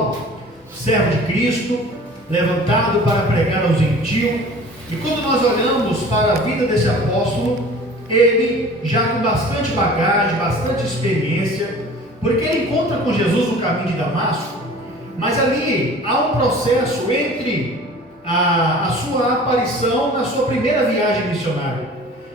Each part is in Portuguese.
Paulo, servo de Cristo, levantado para pregar aos gentios. E quando nós olhamos para a vida desse apóstolo, ele já com bastante bagagem, bastante experiência, porque ele encontra com Jesus no caminho de Damasco, mas ali há um processo entre a sua aparição na sua primeira viagem missionária.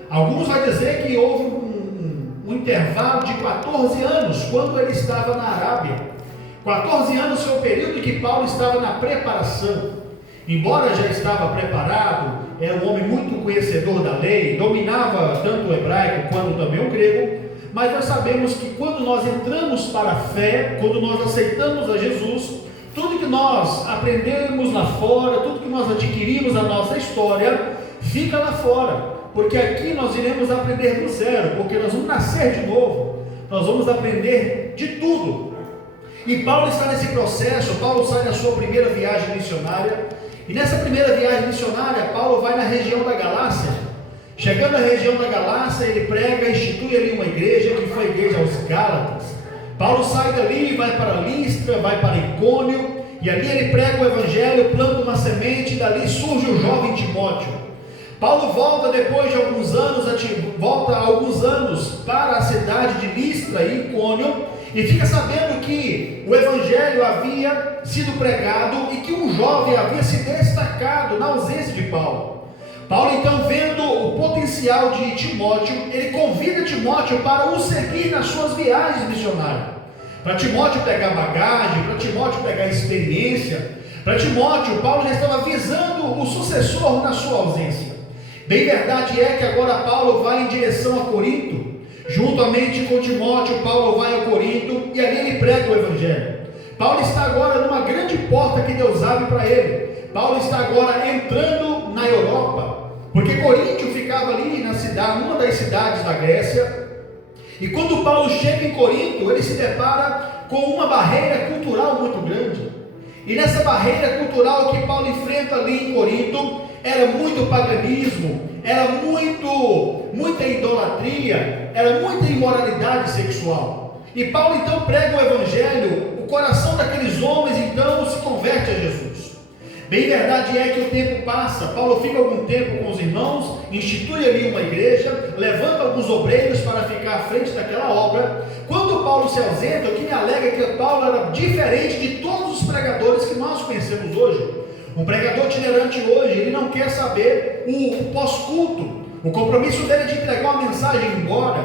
Alguns vão dizer que houve um intervalo de 14 anos, quando ele estava na Arábia. 14 anos foi o período que Paulo estava na preparação. Embora já estava preparado, era um homem muito conhecedor da lei, dominava tanto o hebraico quanto também o grego, mas nós sabemos que quando nós entramos para a fé, quando nós aceitamos a Jesus, tudo que nós aprendemos lá fora, tudo que nós adquirimos na nossa história, fica lá fora, porque aqui nós iremos aprender do zero, porque nós vamos nascer de novo, nós vamos aprender de tudo. E Paulo está nesse processo. Paulo sai da sua primeira viagem missionária, e nessa primeira viagem missionária, Paulo vai na região da Galácia. Chegando à região da Galácia, ele prega, institui ali uma igreja, que foi a igreja aos Gálatas. Paulo sai dali, vai para Listra, vai para Icônio, e ali ele prega o evangelho, planta uma semente, e dali surge o jovem Timóteo. Paulo volta depois de alguns anos, para a cidade de Listra e Icônio, e fica sabendo que o evangelho havia sido pregado e que um jovem havia se destacado na ausência de Paulo. Paulo, então, vendo o potencial de Timóteo, ele convida Timóteo para o seguir nas suas viagens missionárias. Para Timóteo pegar bagagem, para Timóteo pegar experiência, para Timóteo, Paulo já estava visando o sucessor na sua ausência. Bem verdade é que agora Paulo vai em direção a Corinto. Juntamente com Timóteo, Paulo vai a Corinto e ali ele prega o evangelho. Paulo está agora numa grande porta que Deus abre para ele. Paulo está agora entrando na Europa, porque Corinto ficava ali na cidade, numa das cidades da Grécia. E quando Paulo chega em Corinto, ele se depara com uma barreira cultural muito grande. E nessa barreira cultural que Paulo enfrenta ali em Corinto, era muito paganismo, era muita idolatria, era muita imoralidade sexual. E Paulo então prega o evangelho, o coração daqueles homens então se converte a Jesus. Bem verdade é que o tempo passa, Paulo fica algum tempo com os irmãos, institui ali uma igreja, levanta alguns obreiros para ficar à frente daquela obra. Quando Paulo se ausenta, o que me alega é que Paulo era diferente de todos os pregadores que nós conhecemos hoje. Um pregador itinerante hoje, ele não quer saber o pós-culto. O compromisso dele é de entregar uma mensagem e ir embora.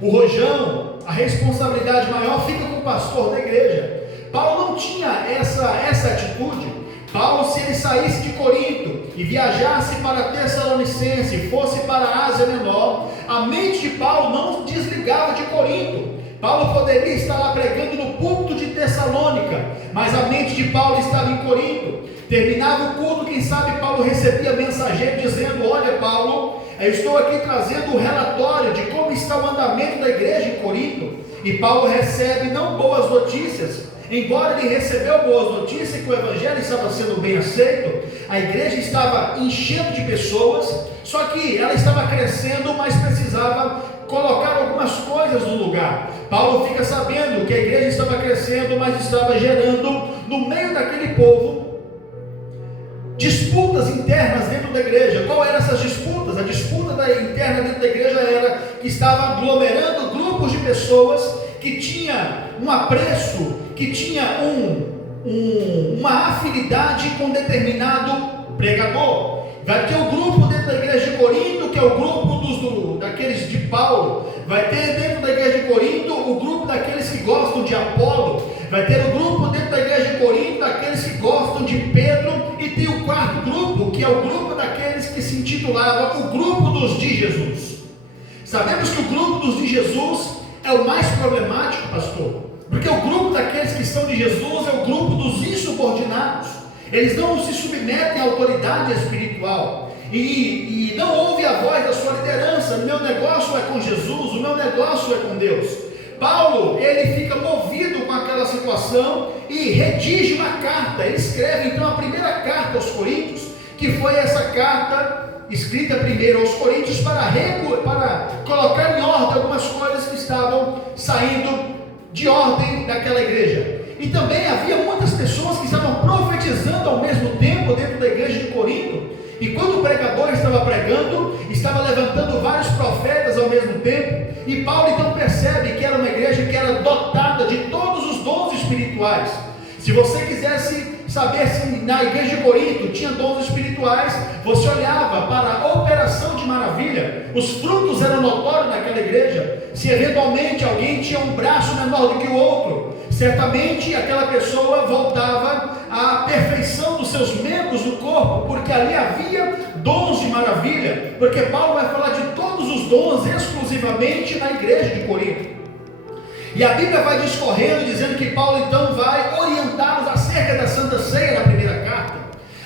O rojão, a responsabilidade maior fica com o pastor da igreja. Paulo não tinha essa atitude. Paulo, se ele saísse de Corinto e viajasse para Tessalonicense, fosse para a Ásia Menor, a mente de Paulo não desligava de Corinto. Paulo poderia estar lá pregando no púlpito de Tessalônica, mas a mente de Paulo estava em Corinto. Terminava o culto, quem sabe Paulo recebia mensageiro dizendo: olha Paulo, eu estou aqui trazendo um relatório de como está o andamento da igreja em Corinto. E Paulo recebe não boas notícias. Embora ele recebeu boas notícias que o evangelho estava sendo bem aceito, a igreja estava enchendo de pessoas, só que ela estava crescendo, mas precisava colocar algumas coisas no lugar. Paulo fica sabendo que a igreja estava crescendo, mas estava gerando no meio daquele povo disputas internas dentro da igreja. Qual eram essas disputas? A disputa interna dentro da igreja era que estava aglomerando grupos de pessoas que tinha um apreço, que tinha uma afinidade com determinado pregador. Vai ter o grupo dentro da igreja de Corinto, que é o grupo daqueles de Paulo. Vai ter dentro da igreja de Corinto o grupo daqueles que gostam de Apolo. Vai ter o grupo dentro da igreja de Corinto daqueles que gostam de Pedro. E tem o quarto grupo, que é o grupo daqueles que se intitulava o grupo dos de Jesus. Sabemos que o grupo dos de Jesus é o mais problemático, pastor, porque o grupo daqueles que são de Jesus é o grupo dos insubordinados. Eles não se submetem à autoridade espiritual e não ouvem a voz da sua liderança. O meu negócio é com Jesus, o meu negócio é com Deus. Paulo, ele fica movido com aquela situação e redige uma carta. Ele escreve então a primeira carta aos Coríntios, que foi essa carta escrita primeiro aos Coríntios para colocar em ordem algumas coisas que estavam saindo de ordem daquela igreja. E também havia muitas pessoas pregador estava pregando, estava levantando vários profetas ao mesmo tempo, e Paulo então percebe que era uma igreja que era dotada de todos os dons espirituais. Se você quisesse saber se na igreja de Corinto tinha dons espirituais, você olhava para a operação de maravilha, os frutos eram notórios naquela igreja. Se eventualmente alguém tinha um braço menor do que o outro, certamente aquela pessoa voltava à perfeição dos seus membros do corpo, porque ali havia dons de maravilha, porque Paulo vai falar de todos os dons exclusivamente na igreja de Corinto. E a Bíblia vai discorrendo, dizendo que Paulo então vai orientá-los acerca da Santa Ceia na primeira carta.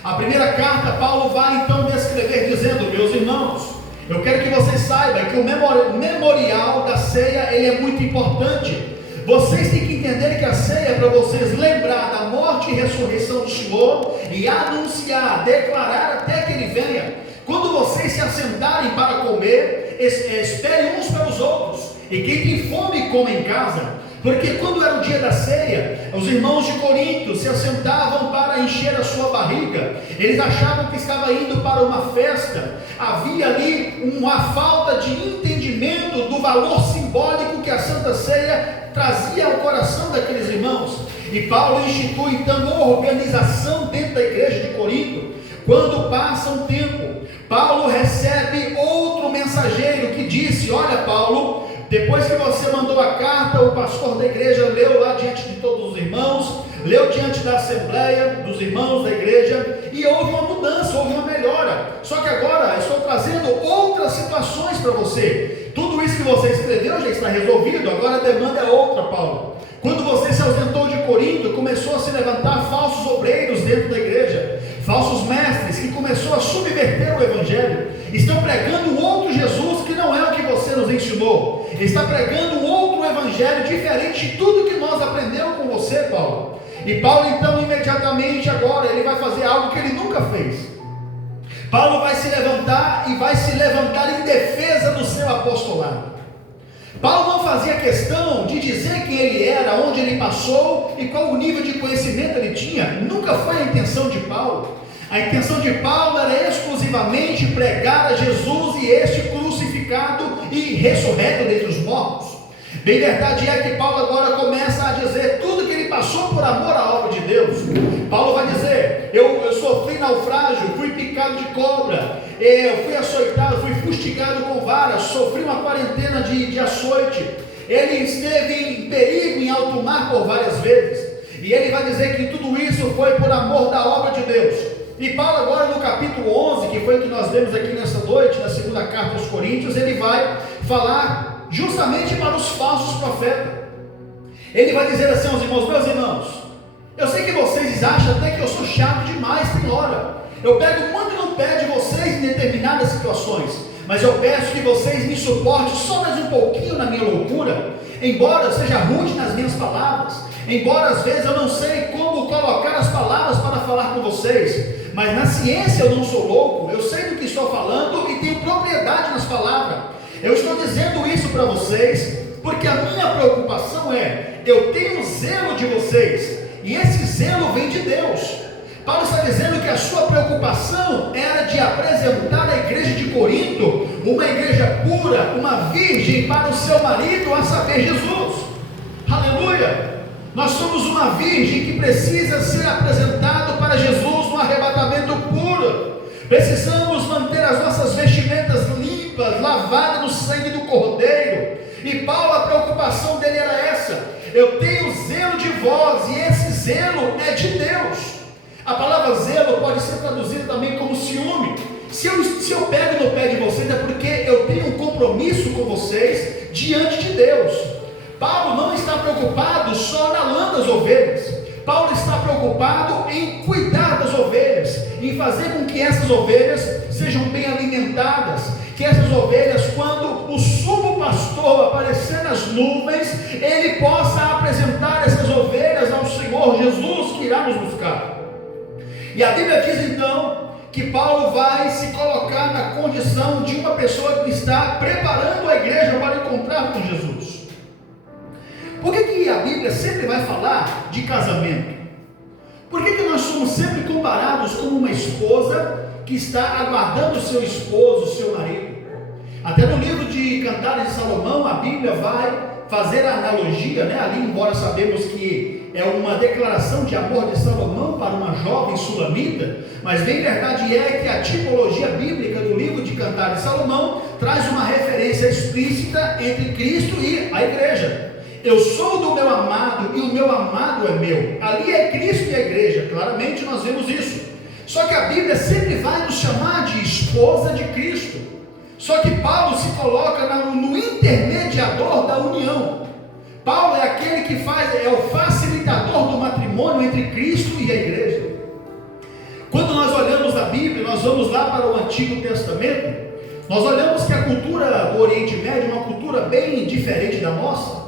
A primeira carta, Paulo vai então descrever, dizendo: meus irmãos, eu quero que vocês saibam que o memorial da ceia, ele é muito importante. Vocês têm que entender que a ceia é para vocês lembrar da morte e ressurreição do Senhor, e anunciar, declarar até que Ele venha. Quando vocês se assentarem para comer, esperem uns pelos outros, e quem tem fome, come em casa. Porque quando era o dia da ceia, os irmãos de Corinto se assentavam para encher a sua barriga. Eles achavam que estava indo para uma festa. Havia ali uma falta de entendimento do valor simbólico que a Santa Ceia trazia ao coração daqueles irmãos. E Paulo institui então uma organização dentro da igreja de Corinto. Quando passa um tempo, Paulo recebe outro mensageiro que disse: olha, Paulo, depois que você mandou a carta, o pastor da igreja leu lá diante de todos os irmãos, leu diante da assembleia dos irmãos da igreja, e houve uma mudança, houve uma melhora. Só que agora eu estou trazendo outras situações para você. Tudo isso que você escreveu já está resolvido, agora a demanda é outra, Paulo. Quando você se ausentou de Corinto, começou a se levantar falsos obreiros dentro da igreja, falsos mestres que começou a subverter o evangelho. Estão pregando um outro Jesus que não é o que você nos ensinou. Está pregando um outro evangelho diferente de tudo que nós aprendemos com você, Paulo. E Paulo então imediatamente agora ele vai fazer algo que ele nunca fez. Paulo vai se levantar e vai se levantar em defesa do seu apostolado. Paulo não fazia questão de dizer quem ele era, onde ele passou e qual o nível de conhecimento ele tinha. Nunca foi a intenção de Paulo. A intenção de Paulo era exclusivamente pregar a Jesus e este crucificado e ressurreto dentre os mortos. Bem verdade é que Paulo agora começa a dizer tudo que ele passou por amor à obra de Deus. Paulo vai dizer: eu sofri naufrágio, fui picado de cobra, eu fui açoitado, fui fustigado com varas, sofri uma quarentena de açoite. Ele esteve em perigo em alto mar por várias vezes. E ele vai dizer que tudo isso foi por amor da obra de Deus. E Paulo agora no capítulo 11, que foi o que nós vemos aqui nessa noite, na segunda carta aos Coríntios, ele vai falar justamente para os falsos profetas. Ele vai dizer assim aos irmãos: meus irmãos, eu sei que vocês acham até que eu sou chato demais, tem hora. Eu pego muito no pé de vocês em determinadas situações, mas eu peço que vocês me suportem só mais um pouquinho na minha loucura, embora eu seja rude nas minhas palavras, embora às vezes eu não sei como colocar as palavras para falar com vocês, mas na ciência eu não sou louco, eu sei do que estou falando e tenho propriedade nas palavras. Eu estou dizendo isso para vocês, porque a minha preocupação é, eu tenho zelo de vocês, e esse zelo vem de Deus. Paulo está dizendo que a sua preocupação era de apresentar a igreja de Corinto, uma igreja pura, uma virgem para o seu marido, a saber, Jesus. Aleluia! Nós somos uma virgem que precisa ser apresentado para Jesus no arrebatamento puro. Precisamos manter as nossas vestimentas limpas, lavadas no sangue do Cordeiro. E Paulo, a preocupação dele era essa: eu tenho zelo de vós, e esse zelo é de Deus. A palavra zelo pode ser traduzida também como ciúme. Se eu pego no pé de vocês, é porque eu tenho um compromisso com vocês diante de Deus. Paulo não está preocupado só na lã das ovelhas. Paulo está preocupado em cuidar das ovelhas, em fazer com que essas ovelhas sejam bem alimentadas, que essas ovelhas, quando o sumo pastor aparecer nas nuvens, ele possa apresentar essas ovelhas ao Senhor Jesus, que irá nos buscar. E a Bíblia diz então que Paulo vai se colocar na condição de uma pessoa que está preparando a igreja para encontrar com Jesus. Por que a Bíblia sempre vai falar de casamento? Por que nós somos sempre comparados como uma esposa que está aguardando o seu esposo, o seu marido. Até no livro de Cantares de Salomão, a Bíblia vai fazer a analogia, ali, embora sabemos que é uma declaração de amor de Salomão para uma jovem sulamita, mas bem verdade é que a tipologia bíblica do livro de Cantares de Salomão traz uma referência explícita entre Cristo e a igreja. Eu sou do meu amado e o meu amado é meu. Ali é Cristo e a igreja, claramente nós vemos isso. Só que a Bíblia sempre vai nos chamar de esposa de Cristo. Só que Paulo se coloca no intermediador da união. Paulo é aquele que é o facilitador do matrimônio entre Cristo e a igreja. Quando nós olhamos a Bíblia, nós vamos lá para o Antigo Testamento, nós olhamos que a cultura do Oriente Médio é uma cultura bem diferente da nossa.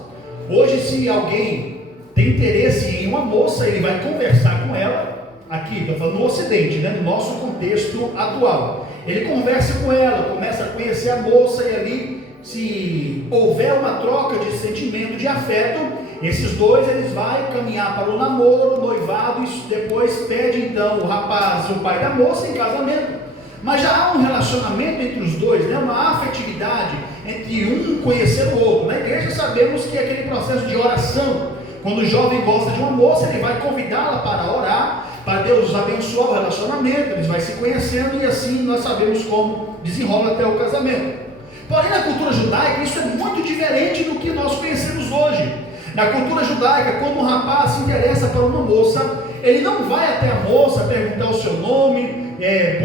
Hoje, se alguém tem interesse em uma moça, ele vai conversar com ela, aqui, estou falando no Ocidente, no nosso contexto atual. Ele conversa com ela, começa a conhecer a moça, e ali, se houver uma troca de sentimento, de afeto, esses dois eles vão caminhar para o namoro, noivado, e depois pede então o rapaz, o pai da moça, em casamento. Mas já há um relacionamento entre os dois, uma afetividade entre um conhecer o outro. Na igreja sabemos que é aquele processo de oração. Quando o jovem gosta de uma moça, ele vai convidá-la para orar, para Deus abençoar o relacionamento, eles vão se conhecendo e assim nós sabemos como desenrola até o casamento. Porém, na cultura judaica, isso é muito diferente do que nós conhecemos hoje. Na cultura judaica, quando um rapaz se interessa por uma moça, ele não vai até a moça perguntar o seu nome,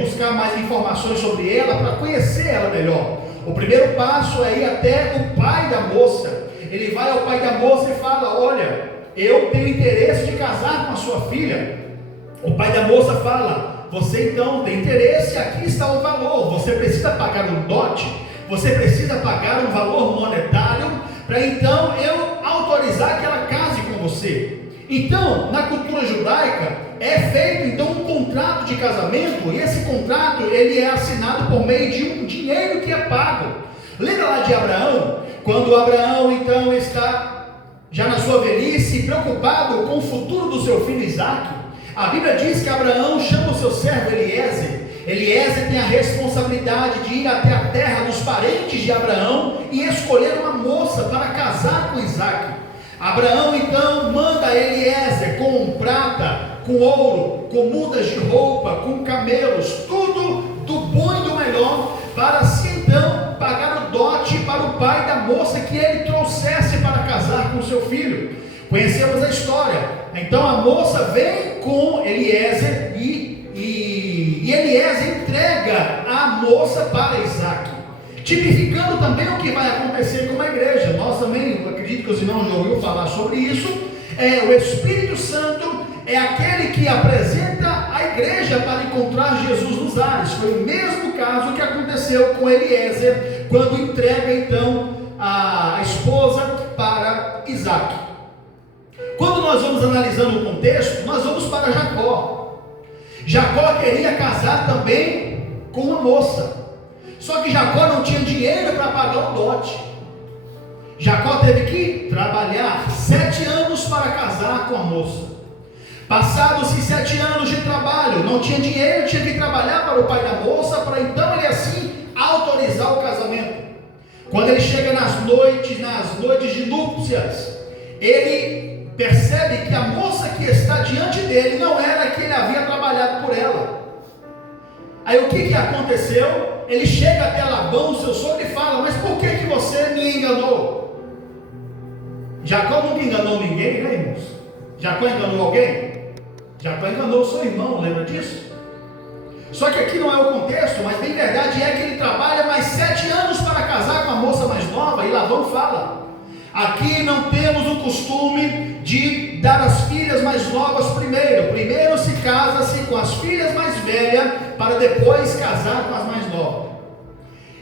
buscar mais informações sobre ela, para conhecer ela melhor. O primeiro passo é ir até o pai da moça. Ele vai ao pai da moça e fala: olha, eu tenho interesse de casar com a sua filha. O pai da moça fala: você então tem interesse, aqui está o valor, você precisa pagar um dote, você precisa pagar um valor monetário, para então eu autorizar que ela case com você. Então, na cultura judaica, é feito então um contrato de casamento, e esse contrato ele é assinado por meio de um dinheiro que é pago. Lembra lá de Abraão? Quando Abraão então está já na sua velhice, preocupado com o futuro do seu filho Isaque, a Bíblia diz que Abraão chama o seu servo Eliezer. Eliezer tem a responsabilidade de ir até a terra dos parentes de Abraão e escolher uma moça para casar com Isaque. Abraão então manda Eliezer com prata, com ouro, com mudas de roupa, com camelos, tudo do bom e do melhor, para se então pagar o dote para o pai da moça que ele trouxesse para casar com seu filho. Conhecemos a história. Então a moça vem com Eliezer e Eliezer entrega a moça para Isaque, tipificando também o que vai acontecer com a igreja. Nós também, acredito que os irmãos já ouviram falar sobre isso. O Espírito Santo é aquele que apresenta a igreja para encontrar Jesus nos ares. Foi o mesmo caso que aconteceu com Eliezer, quando entrega então a esposa para Isaque. Quando nós vamos analisando o contexto, nós vamos para Jacó. Jacó queria casar também com uma moça, só que Jacó não tinha dinheiro para pagar o dote. Jacó teve que trabalhar 7 anos para casar com a moça. Passados-se 7 anos de trabalho, não tinha dinheiro, tinha que trabalhar para o pai da moça, para então ele assim autorizar o casamento. Quando ele chega nas noites de núpcias, ele percebe que a moça que está diante dele não era que ele havia trabalhado por ela. Aí o que aconteceu? Ele chega até Labão, seu sogro, e fala: mas por que você me enganou? Jacó nunca enganou ninguém, né, irmãos? Jacó enganou alguém? Jacó enganou o seu irmão, lembra disso? Só que aqui não é o contexto, mas bem verdade é que ele trabalha mais 7 anos para casar com a moça mais nova, e Labão fala: aqui não temos o costume de dar as filhas mais novas primeiro se casa-se com as filhas mais velhas, para depois casar com as mais novas.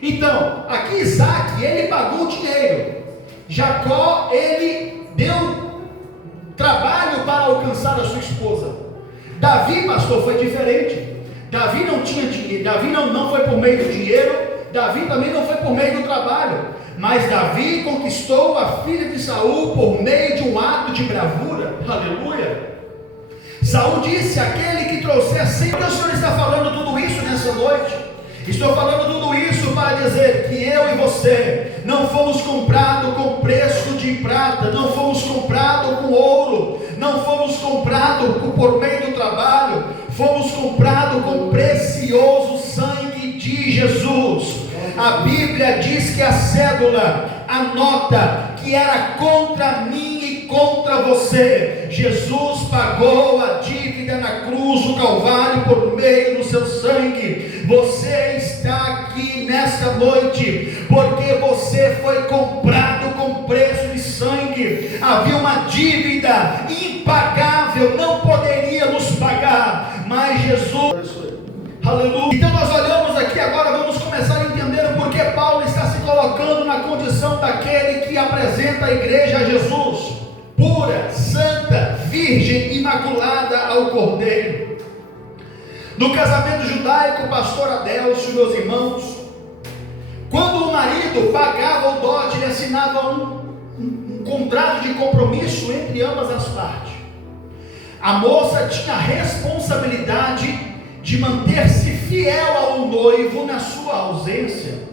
Então, aqui Isaque, ele pagou o dinheiro, Jacó, ele deu trabalho para alcançar a sua esposa. Davi, pastor, foi diferente. Davi não tinha dinheiro, Davi não foi por meio do dinheiro, Davi também não foi por meio do trabalho, mas Davi conquistou a filha de Saul por meio de um ato de bravura. Aleluia. Saul disse: aquele que trouxer sempre. O Senhor está falando tudo isso nessa nessa noite. Estou falando tudo isso para dizer que eu e você não fomos comprados com preço de prata, não fomos comprados com ouro, não fomos comprados por meio do trabalho, fomos comprados com precioso sangue de Jesus. A Bíblia diz que a cédula, a nota que era contra mim e contra você, Jesus pagou a dívida na cruz do Calvário por meio do seu sangue. Você está aqui nesta noite porque você foi comprado com preço de sangue. Havia uma dívida impagável, não poderíamos pagar, mas Jesus, aleluia. Então nós olhamos aqui agora, vamos começar a entender o porquê Paulo está se colocando na condição daquele que apresenta a igreja a Jesus, pura, santa, virgem, imaculada ao Cordeiro. No casamento judaico, pastor Adelcio, meus irmãos, quando o marido pagava o dote, ele assinava um contrato de compromisso entre ambas as partes. A moça tinha a responsabilidade de manter-se fiel ao noivo na sua ausência,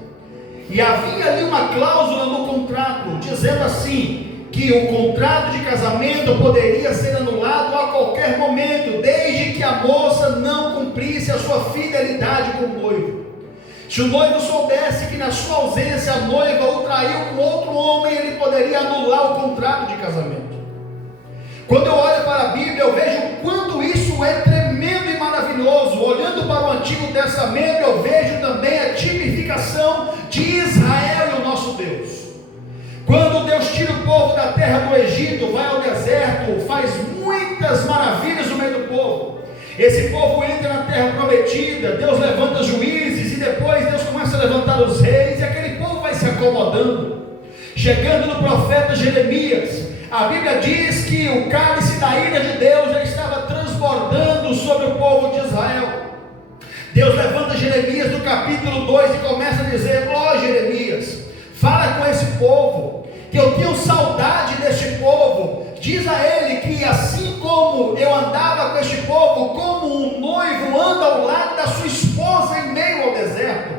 e havia ali uma cláusula no contrato, dizendo assim, que o contrato de casamento poderia ser anulado a qualquer momento, desde que a moça não cumprisse a sua fidelidade com o noivo. Se o noivo soubesse que na sua ausência a noiva o traiu com outro homem, ele poderia anular o contrato de casamento. Quando eu olho para a Bíblia, eu vejo o quanto isso é tremendo e maravilhoso. Olhando para o Antigo Testamento, eu vejo também a tipificação de Israel e o nosso Deus. Quando Deus tira o povo da terra do Egito, vai ao deserto, faz muitas maravilhas no meio do povo. Esse povo entra na terra prometida, Deus levanta juízes, e depois Deus começa a levantar os reis, e aquele povo vai se acomodando. Chegando no profeta Jeremias, a Bíblia diz que o cálice da ira de Deus já estava transbordando sobre o povo de Israel. Deus levanta Jeremias no capítulo 2 e começa a dizer: ó Jeremias, fala com esse povo, que eu tenho saudade deste povo. Diz a ele que assim como eu andava com este povo, como um noivo anda ao lado da sua esposa em meio ao deserto.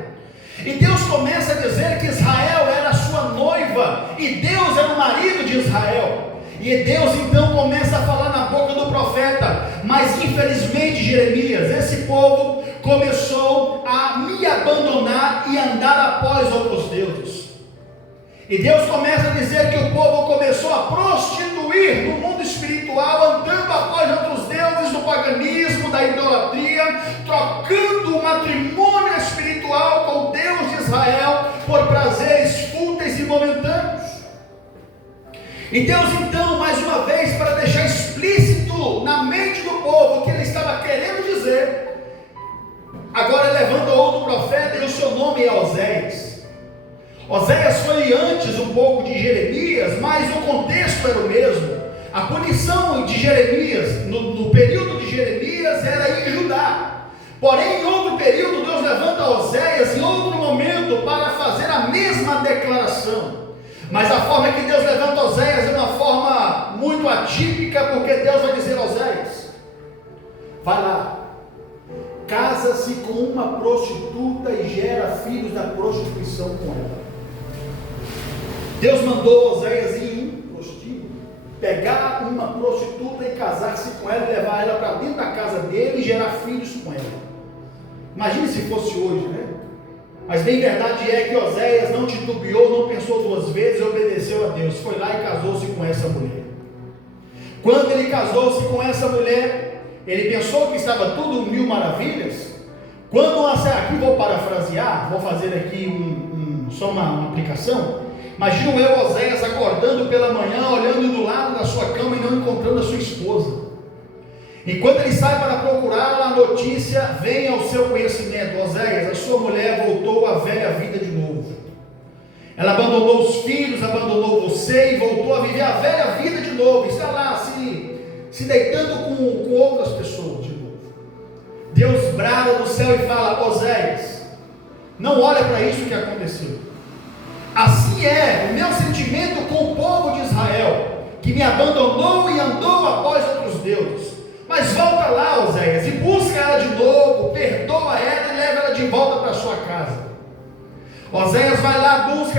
E Deus começa a dizer que Israel era a sua noiva, e Deus era o marido de Israel. E Deus então começa a falar na boca do profeta: mas infelizmente, Jeremias, esse povo começou a me abandonar e andar após outros deuses. E Deus começa a dizer que o povo começou a prostituir no mundo espiritual, andando após outros deuses, do paganismo, da idolatria, trocando o matrimônio espiritual com o Deus de Israel por prazeres fúteis e momentâneos. E Deus então, mais uma vez, para deixar explícito na mente do povo o que ele estava querendo dizer, agora levanta outro profeta, e o seu nome é Oséias. Oséias foi antes um pouco de Jeremias, mas o contexto era o mesmo. A punição de Jeremias, no período de Jeremias, era em Judá. Porém, em outro período, Deus levanta Oséias em outro momento para fazer a mesma declaração. Mas a forma que Deus levanta Oséias é uma forma muito atípica, porque Deus vai dizer a Oséias: vai lá, casa-se com uma prostituta e gera filhos da prostituição com ela. Deus mandou Oséias ir em um prostíbulo, pegar uma prostituta e casar-se com ela, e levar ela para dentro da casa dele e gerar filhos com ela. Imagine se fosse hoje, né? Mas bem verdade é que Oséias não titubeou, não pensou duas vezes, obedeceu a Deus, foi lá e casou-se com essa mulher. Quando ele casou-se com essa mulher, ele pensou que estava tudo mil maravilhas. Quando aqui vou parafrasear, vou fazer aqui só uma aplicação. Imagino eu, Oséias, acordando pela manhã, olhando do lado da sua cama e não encontrando a sua esposa. Enquanto ele sai para procurá-la, a notícia vem ao seu conhecimento: Oséias, a sua mulher voltou à velha vida de novo. Ela abandonou os filhos, abandonou você e voltou a viver a velha vida de novo. Está lá se deitando com outras pessoas de novo. Deus brada do céu e fala: Oséias, não olha para isso que aconteceu. Assim é o meu sentimento com o povo de Israel, que me abandonou e andou após outros deuses. Mas volta lá, Oséias, e busca ela de novo, perdoa ela e leva ela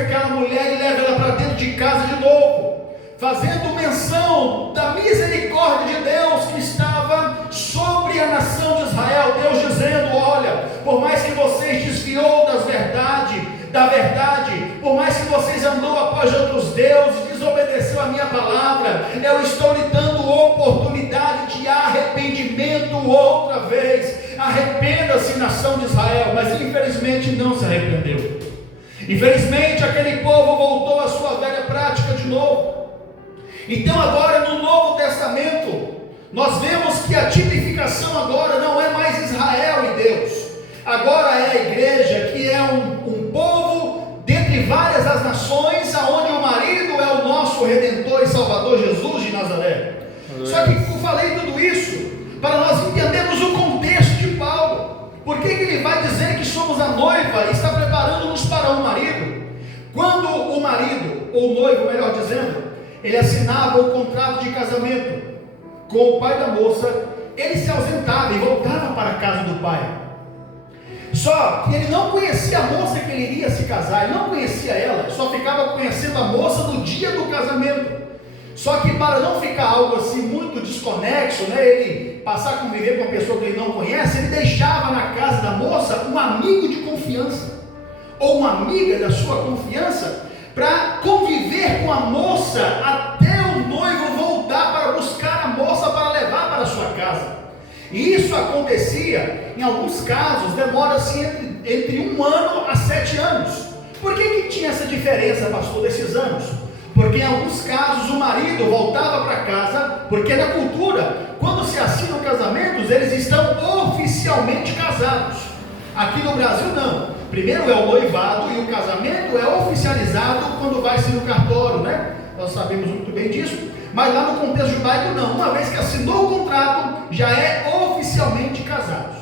busca aquela mulher e leva ela para dentro de casa de novo, fazendo menção da misericórdia de Deus que estava sobre a nação de Israel. Deus dizendo: olha, por mais que vocês desviou da verdade, por mais que vocês andou após outros deuses, desobedeceu a minha palavra, eu estou lhe dando oportunidade de arrependimento outra vez. Arrependa-se, nação de Israel. Mas infelizmente não se arrependeu. Infelizmente aquele povo voltou à sua velha prática de novo. Então agora no Novo Testamento nós vemos que a tipificação agora não é mais Israel e Deus. Agora é a igreja, que é um povo dentre várias as nações, aonde o marido é o nosso Redentor e Salvador Jesus de Nazaré. Só que eu falei tudo isso para nós entendermos o contexto de Paulo. Por que ele vai dizer que somos a noiva e está preparando-nos para o marido? Quando o marido, ou o noivo melhor dizendo, ele assinava o contrato de casamento com o pai da moça, ele se ausentava e voltava para a casa do pai. Só que ele não conhecia a moça que ele iria se casar, ele não conhecia ela, só ficava conhecendo a moça no dia do casamento. Só que para não ficar algo assim muito desconexo, ele passar a conviver com uma pessoa que ele não conhece, ele deixava na casa da moça um amigo de confiança, ou uma amiga da sua confiança, para conviver com a moça até o noivo voltar para buscar a moça para levar para a sua casa. E isso acontecia, em alguns casos, demora-se entre 1 ano a 7 anos. Por que tinha essa diferença, pastor, desses anos? Porque em alguns casos o marido voltava para casa, porque na cultura, quando se assinam casamentos, eles estão oficialmente casados. Aqui no Brasil não. Primeiro é o noivado e o casamento é oficializado quando vai-se no cartório, né? Nós sabemos muito bem disso. Mas lá no contexto judaico não, uma vez que assinou o contrato, já é oficialmente casados.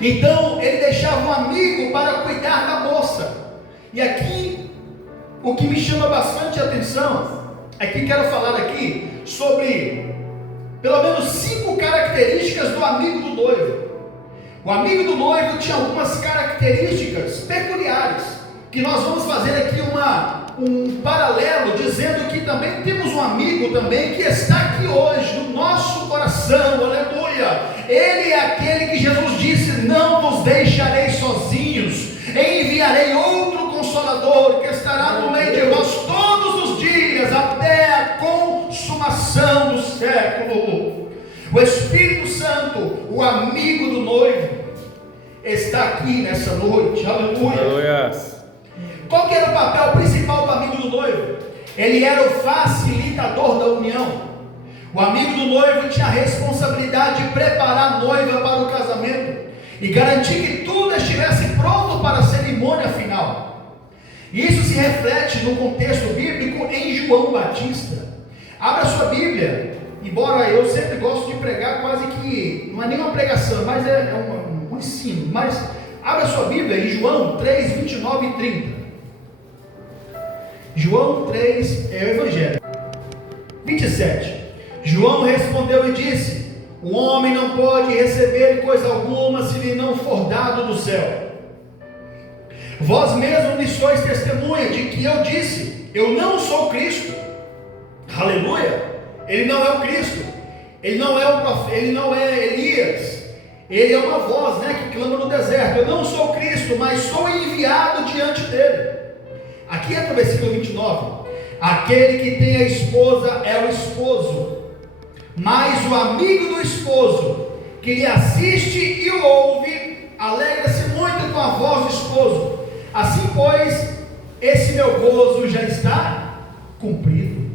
Então ele deixava um amigo para cuidar da moça. E aqui, o que me chama bastante atenção, é que quero falar aqui sobre, pelo menos 5 características do amigo do noivo. O amigo do noivo tinha algumas características peculiares, que nós vamos fazer aqui um paralelo, dizendo que também temos um amigo também que está aqui hoje, no nosso coração, aleluia. Ele é aquele que Jesus disse: não vos deixarei sozinhos, enviarei outro Consolador, que estará no meio de vós todos os dias, até a consumação do século. O Espírito Santo, o amigo do noivo, está aqui nessa noite, aleluia. Aleluia. Qual que era o papel principal do amigo do noivo? Ele era o facilitador da união. O amigo do noivo tinha a responsabilidade de preparar a noiva para o casamento e garantir que tudo estivesse pronto para a cerimônia final. Isso se reflete no contexto bíblico em João Batista. Abra sua Bíblia, embora eu sempre gosto de pregar, quase que não é nenhuma pregação, mas é um ensino. Mas abra sua Bíblia em João 3, 29 e 30. João 3 é o Evangelho. 27. João respondeu e disse: o homem não pode receber coisa alguma se lhe não for dado do céu. Vós mesmos me sois testemunha de que eu disse: eu não sou Cristo. Aleluia. Ele não é o Cristo, ele não é o profeta, ele não é Elias. Ele é uma voz, que clama no deserto: eu não sou Cristo, mas sou enviado diante dele. Aqui entra o versículo 29. Aquele que tem a esposa é o esposo, mas o amigo do esposo, que lhe assiste e o ouve, alegra-se muito com a voz do esposo. Assim, pois, esse meu gozo já está cumprido.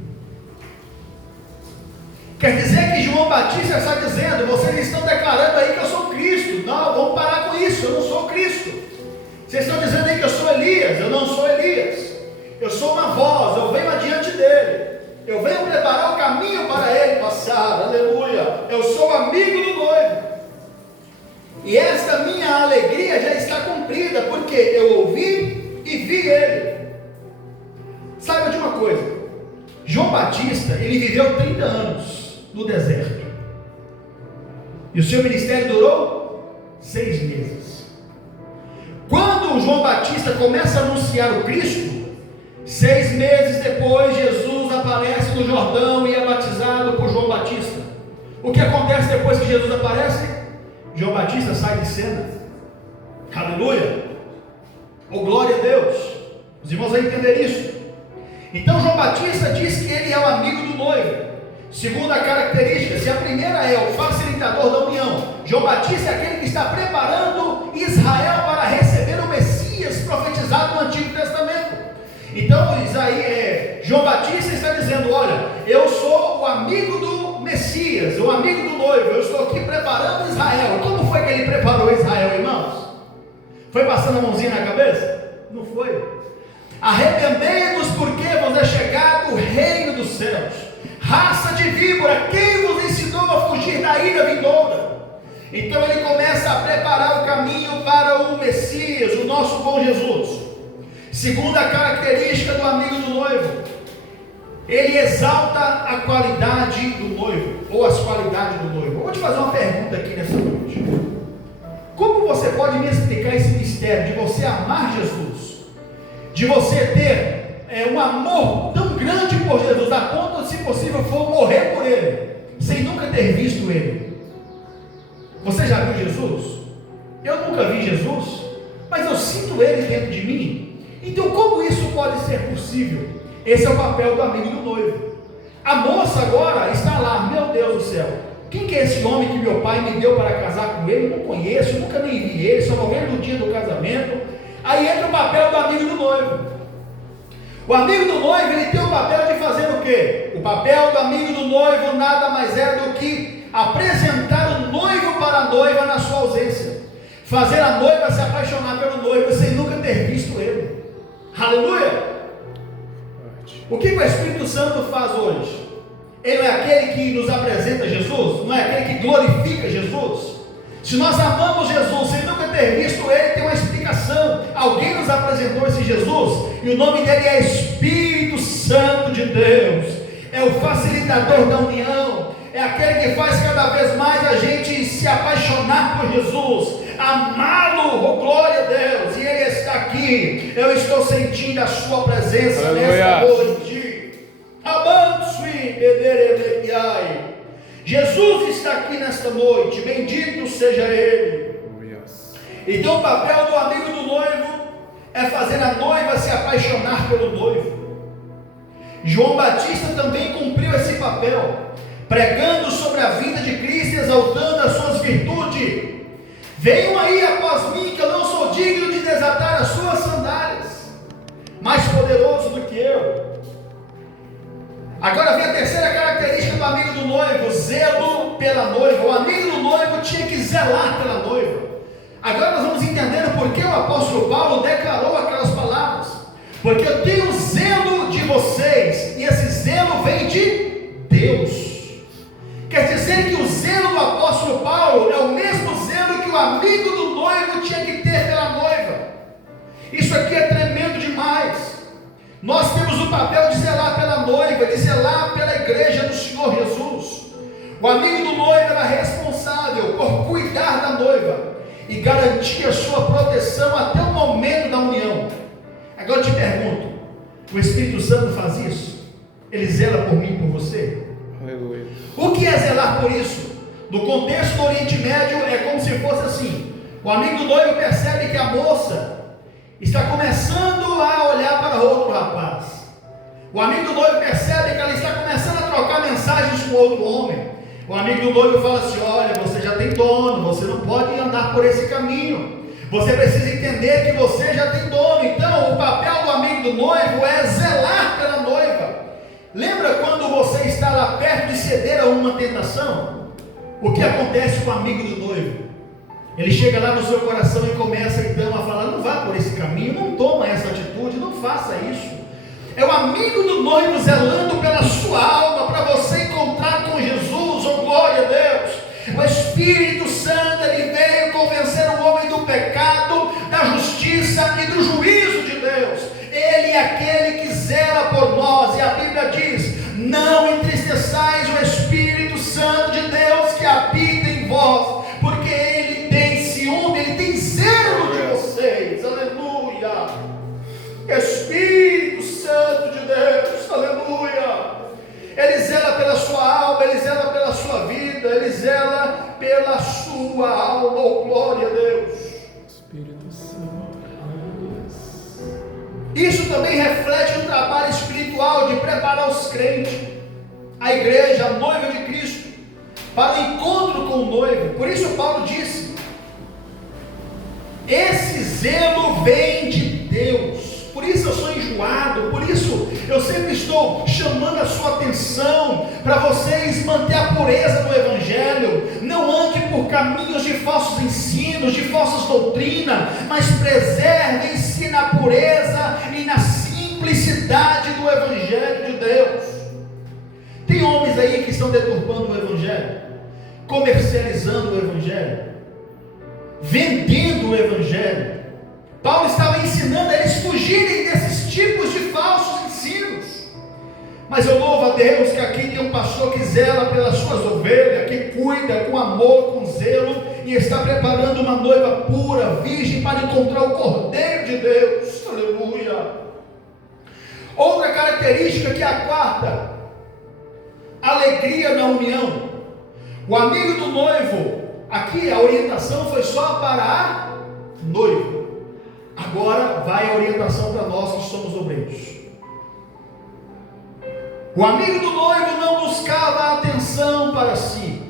Quer dizer que João Batista está dizendo: vocês estão declarando aí que eu sou Cristo. Não, vamos parar com isso, eu não sou Cristo. Vocês estão dizendo aí que eu sou Elias. Eu não sou Elias. Eu sou uma voz, eu venho adiante dele. Eu venho preparar o caminho para ele passar, aleluia. Eu sou amigo do noivo. E esta minha alegria já está cumprida, porque eu ouvi e vi ele. Saiba de uma coisa: João Batista, ele viveu 30 anos no deserto, e o seu ministério durou 6 meses. Quando quando João Batista começa a anunciar o Cristo, 6 meses depois Jesus aparece no Jordão e é batizado por João Batista. O que acontece depois que Jesus aparece? João Batista sai de cena. Aleluia! Oh, glória a Deus! Os irmãos vão entender isso. Então João Batista diz que ele é o amigo do noivo. Segunda característica, se a primeira é o facilitador da união, João Batista é aquele que está preparando Israel para receber o Messias profetizado no Antigo Testamento. Então João Batista está dizendo: olha, eu sou o amigo do Messias, o amigo do noivo, eu estou aqui preparando Israel. Como foi que ele preparou Israel, irmãos? Foi passando a mãozinha na cabeça? Não foi. Arrependei-vos, porque vos é chegado o reino dos céus. Raça de víbora, quem vos ensinou a fugir da ira vindoura? Então ele começa a preparar o caminho para o Messias, o nosso bom Jesus. Segunda característica do amigo do noivo, ele exalta a qualidade do noivo, ou as qualidades do noivo. Eu vou te fazer uma pergunta aqui nessa noite. Como você pode me explicar esse mistério de você amar Jesus, de você ter um amor tão grande por Jesus, a ponto de, se possível, for morrer por Ele, sem nunca ter visto Ele? Você já viu Jesus? Eu nunca vi Jesus, mas eu sinto Ele dentro de mim. Então como isso pode ser possível? Esse é o papel do amigo do noivo. A moça agora está lá: meu Deus do céu, quem que é esse homem que meu pai me deu para casar com ele? Eu não conheço, nunca nem vi ele, só vou ver no dia do casamento. Aí entra o papel do amigo do noivo. O amigo do noivo, ele tem o papel de fazer o quê? O papel do amigo do noivo nada mais é do que apresentar o noivo para a noiva na sua ausência, fazer a noiva se apaixonar pelo noivo sem nunca ter visto ele. Aleluia! O que o Espírito Santo faz hoje? Ele é aquele que nos apresenta Jesus? Não é aquele que glorifica Jesus? Se nós amamos Jesus sem nunca ter visto Ele, tem uma explicação. Alguém nos apresentou esse Jesus, e o nome dele é Espírito Santo de Deus. É o facilitador da união, é aquele que faz cada vez mais a gente se apaixonar por Jesus, amá-lo. Oh, glória a Deus! E Ele está aqui. Eu estou sentindo a sua presença nesta noite. Jesus está aqui nesta noite, bendito seja Ele. Então o papel do amigo do noivo é fazer a noiva se apaixonar pelo noivo. João Batista também cumpriu esse papel, pregando sobre a vida de Cristo e exaltando as suas virtudes. Venham aí após mim, que eu não sou digno de desatar as suas sandálias, mais poderoso do que eu. Agora vem a terceira característica do amigo do noivo: zelo pela noiva. O amigo do noivo tinha que zelar pela noiva. Agora nós vamos entender o porquê o apóstolo Paulo declarou aquelas palavras. Porque eu tenho zelo de vocês, e esse zelo vem de Deus. Quer dizer que o zelo do apóstolo Paulo é o mesmo zelo que o amigo do noivo tinha que ter pela noiva. Isso aqui é tremendo demais. Nós temos o papel de zelar pela noiva, de zelar pela igreja do Senhor Jesus. O amigo do noivo era responsável por cuidar da noiva e garantir a sua proteção até o momento da união. Agora eu te pergunto: o Espírito Santo faz isso? Ele zela por mim e por você? Aleluia. O que é zelar por isso? No contexto do Oriente Médio é como se fosse assim: o amigo do noivo percebe que a moça está começando a olhar para outro rapaz. O amigo do noivo percebe que ela está começando a trocar mensagens com outro homem. O amigo do noivo fala assim: olha, você já tem dono, você não pode andar por esse caminho. Você precisa entender que você já tem dono. Então o papel do amigo do noivo é zelar pela noiva. Lembra quando você está lá perto de ceder a uma tentação? O que acontece com o amigo do noivo? Ele chega lá no seu coração e começa então a falar: não vá por esse caminho, não toma essa atitude, não faça isso. É o amigo do noivo zelando pela sua alma, para você encontrar com Jesus. Oh, glória a Deus! O Espírito Santo, ele veio convencer o homem do pecado, da justiça e do juízo de Deus. Ele é aquele que zela por nós, e a Bíblia diz: não entristeçais o Espírito Santo de Deus que habita em vós, porque ele tem ciúme, ele tem zelo de vocês. Aleluia. pela sua alma. Oh, glória a Deus. Espírito Santo. Isso também reflete um trabalho espiritual de preparar os crentes, a igreja, a noiva de Cristo, para o encontro com o noivo. Por isso Paulo disse: esse zelo vem de Deus. Por isso eu sou enjoado, por isso eu sempre estou chamando a sua atenção para vocês manter a pureza do Evangelho. Não ande por caminhos de falsos ensinos, de falsas doutrinas, mas preservem-se na pureza e na simplicidade do Evangelho de Deus. Tem homens aí que estão deturpando o Evangelho, comercializando o Evangelho, vendendo o Evangelho. Paulo estava ensinando a eles fugirem desses tipos de falsos ensinos. Mas eu louvo a Deus que aqui tem um pastor que zela pelas suas ovelhas, que cuida com amor, com zelo, e está preparando uma noiva pura, virgem, para encontrar o Cordeiro de Deus. Aleluia. Outra característica, que é a quarta: alegria na união. O amigo do noivo, aqui a orientação foi só para a noiva. Agora vai a orientação para nós que somos obreiros. O amigo do noivo não buscava atenção para si,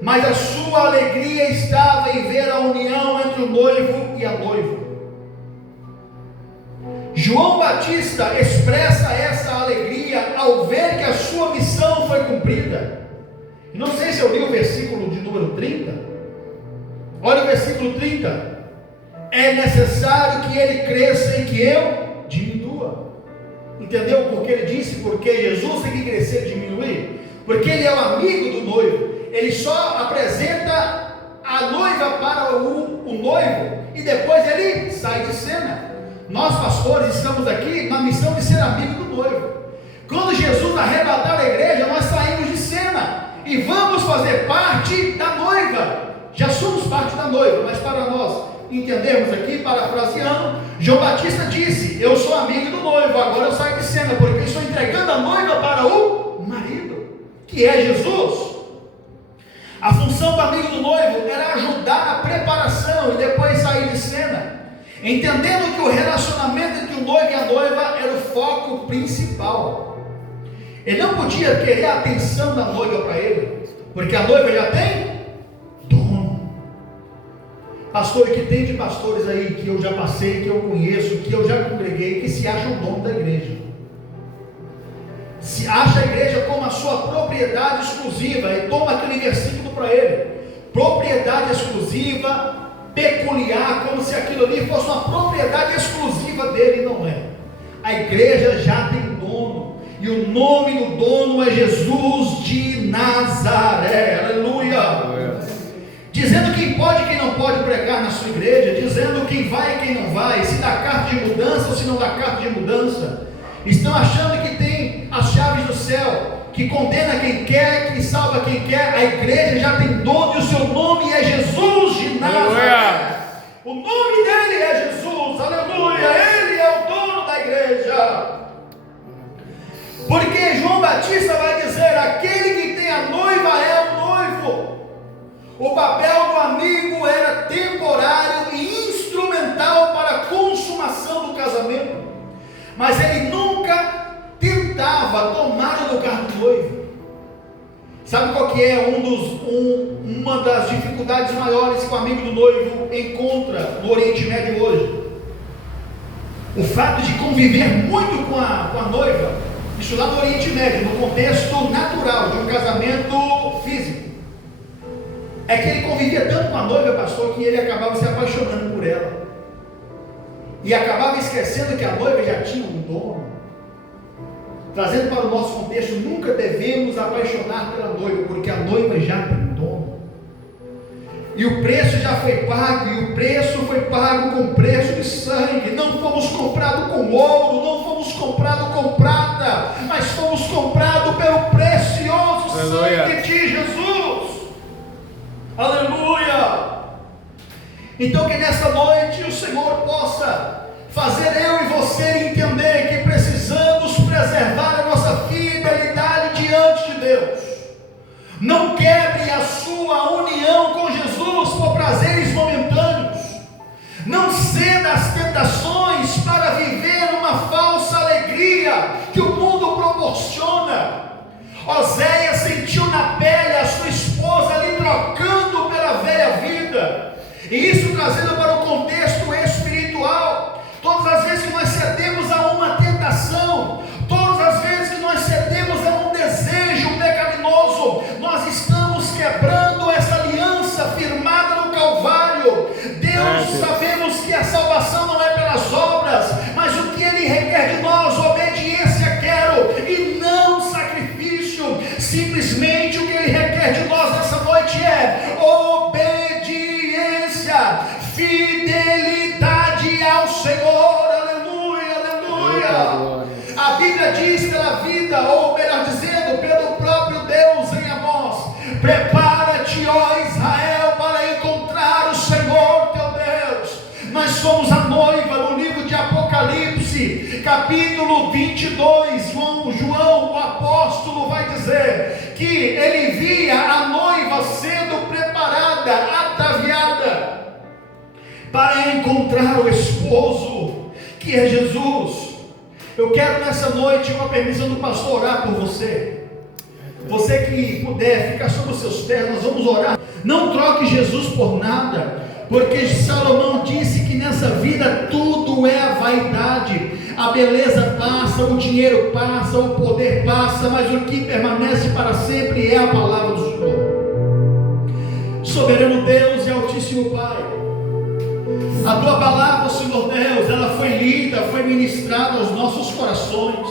mas a sua alegria estava em ver a união entre o noivo e a noiva. João Batista expressa essa alegria ao ver que a sua missão foi cumprida. Não sei se eu li o versículo de número 30. Olha o versículo 30. É necessário que ele cresça e que eu diminua. Entendeu por que ele disse? Porque Jesus tem que crescer e diminuir. Porque ele é o amigo do noivo. Ele só apresenta a noiva para o noivo e depois ele sai de cena. Nós pastores estamos aqui na missão de ser amigo do noivo. Quando Jesus arrebatar a igreja, nós saímos de cena e vamos fazer parte da noiva. Já somos parte da noiva, mas para nós entendermos aqui, parafraseando, João Batista disse: eu sou amigo do noivo, agora eu saio de cena, porque eu estou entregando a noiva para o marido, que é Jesus. A função do amigo do noivo era ajudar na preparação e depois sair de cena, entendendo que o relacionamento entre o noivo e a noiva era o foco principal. Ele não podia querer a atenção da noiva para ele, porque a noiva já tem dono. Pastor, e que tem de pastores aí que eu já passei, que eu conheço, que eu já congreguei, que se acham dono da igreja, se acha a igreja como a sua propriedade exclusiva, e toma aquele versículo para ele: propriedade exclusiva, peculiar, como se aquilo ali fosse uma propriedade exclusiva dele. Não é. A igreja já tem dono, e o nome do dono é Jesus de Nazaré. Aleluia. Dizendo quem pode e quem não pode pregar na sua igreja, dizendo quem vai e quem não vai, se dá carta de mudança ou se não dá carta de mudança. Estão achando que tem as chaves do céu, que condena quem quer, que salva quem quer. A igreja já tem dono, e o seu nome é Jesus de Nazaré. O nome dele é Jesus, aleluia. Ele é o dono da igreja. Porque João Batista vai dizer: aquele que tem a noiva é o noivo. O papel do amigo era temporário e instrumental para a consumação do casamento, mas ele nunca tentava tomar o lugar do noivo. Sabe qual que é uma das dificuldades maiores que o amigo do noivo encontra no Oriente Médio hoje? O fato de conviver muito com a noiva. Isso lá no Oriente Médio, no contexto natural de um casamento físico. É que ele convivia tanto com a noiva, pastor, que ele acabava se apaixonando por ela, e acabava esquecendo que a noiva já tinha um dono. Trazendo para o nosso contexto, nunca devemos apaixonar pela noiva, porque a noiva já tem dono, e o preço já foi pago, e o preço foi pago com preço de sangue. Não fomos comprados com ouro, não fomos comprados com prata, mas fomos comprados pelo precioso sangue de Jesus. Aleluia! Então que nessa noite o Senhor possa fazer eu e você entender que precisamos preservar a nossa fidelidade diante de Deus. Não quebre a sua união prazeres momentâneos. Não ceda às tentações para viver uma falsa alegria que o mundo proporciona. Oséias sentiu na pele a sua esposa ali trocando pela velha vida. E isso trazendo para o contexto espiritual. Todas as vezes que nós cedemos a uma tentação, todas as vezes que nós cedemos a um desejo pecaminoso, nós estamos quebrando essa aliança firmada no Calvário. Deus, sabemos que a salvação não é pelas obras, mas o que Ele requer de nós, obediência quero, e não sacrifício. Simplesmente o que Ele requer de nós nessa noite é obediência, fidelidade ao Senhor. Aleluia, aleluia. A Bíblia diz pela vida, ou melhor dizendo, pelo próprio Deus em Amós: prepara-te, ó Israel, para encontrar o Senhor teu Deus. Nós somos a noiva. No livro de Apocalipse, capítulo 22, João, o apóstolo, vai dizer que ele via a noiva sendo preparada, ataviada, para encontrar o esposo, que é Jesus. Eu quero nessa noite, com a permissão do pastor, orar por você. Você que puder ficar sobre os seus pés, nós vamos orar. Não troque Jesus por nada, porque Salomão disse que nessa vida tudo é a vaidade. A beleza passa, o dinheiro passa, o poder passa, mas o que permanece para sempre é a palavra do Senhor. Soberano Deus e Altíssimo Pai, a tua palavra, Senhor Deus, ela foi lida, foi ministrada aos nossos corações,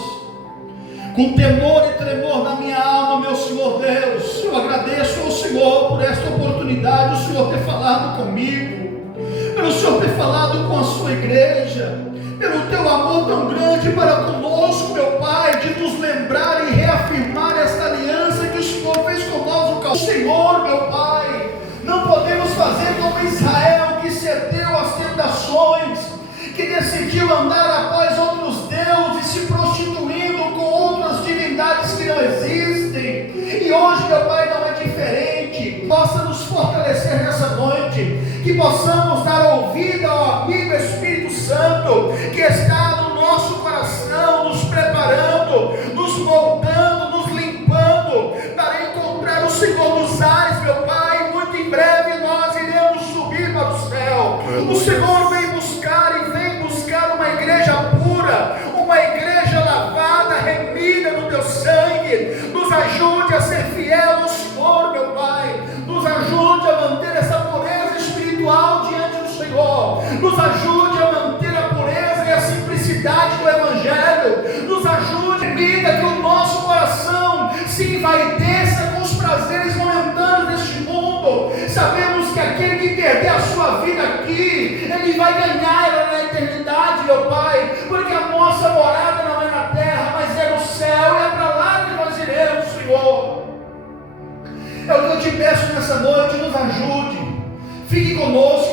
com temor e tremor na minha alma, meu Senhor Deus. Eu agradeço ao Senhor por esta oportunidade, o Senhor ter falado comigo, pelo Senhor ter falado com a sua igreja, pelo teu amor tão grande para conosco, meu Pai, de nos lembrar e reafirmar esta aliança que o Senhor fez com nós no Calvário. Senhor, meu Pai, não podemos fazer como Israel, que cedeu às tentações, que decidiu andar após outros deuses, se prostituindo com outras divindades que não existem. E hoje, meu Pai, não é diferente. Possa nos fortalecer nessa noite, que possamos dar ouvido ao amigo Espírito Santo, que está no nosso coração, nos preparando, nos moldando, nos limpando, para encontrar o Senhor nos ares, meu Pai. Muito em breve nós iremos subir para o céu. O Senhor vem buscar e vem buscar uma igreja pura, uma igreja lavada, remida no teu sangue. Nos ajude a ser fiel ao Senhor, meu Pai. Nos ajude a manter essa pureza espiritual diante do Senhor. Nos ajude a manter a pureza e a simplicidade do Evangelho. Nos ajude, vida, que o nosso coração se envaideça com os prazeres momentâneos deste mundo. Sabemos que aquele que perder a sua vida aqui, ele vai ganhar ela na eternidade, meu Pai, porque a nossa morada não é na terra, mas é no céu, e é para lá que nós iremos, Senhor. É o que eu te peço nessa noite, nos ajude, fique conosco.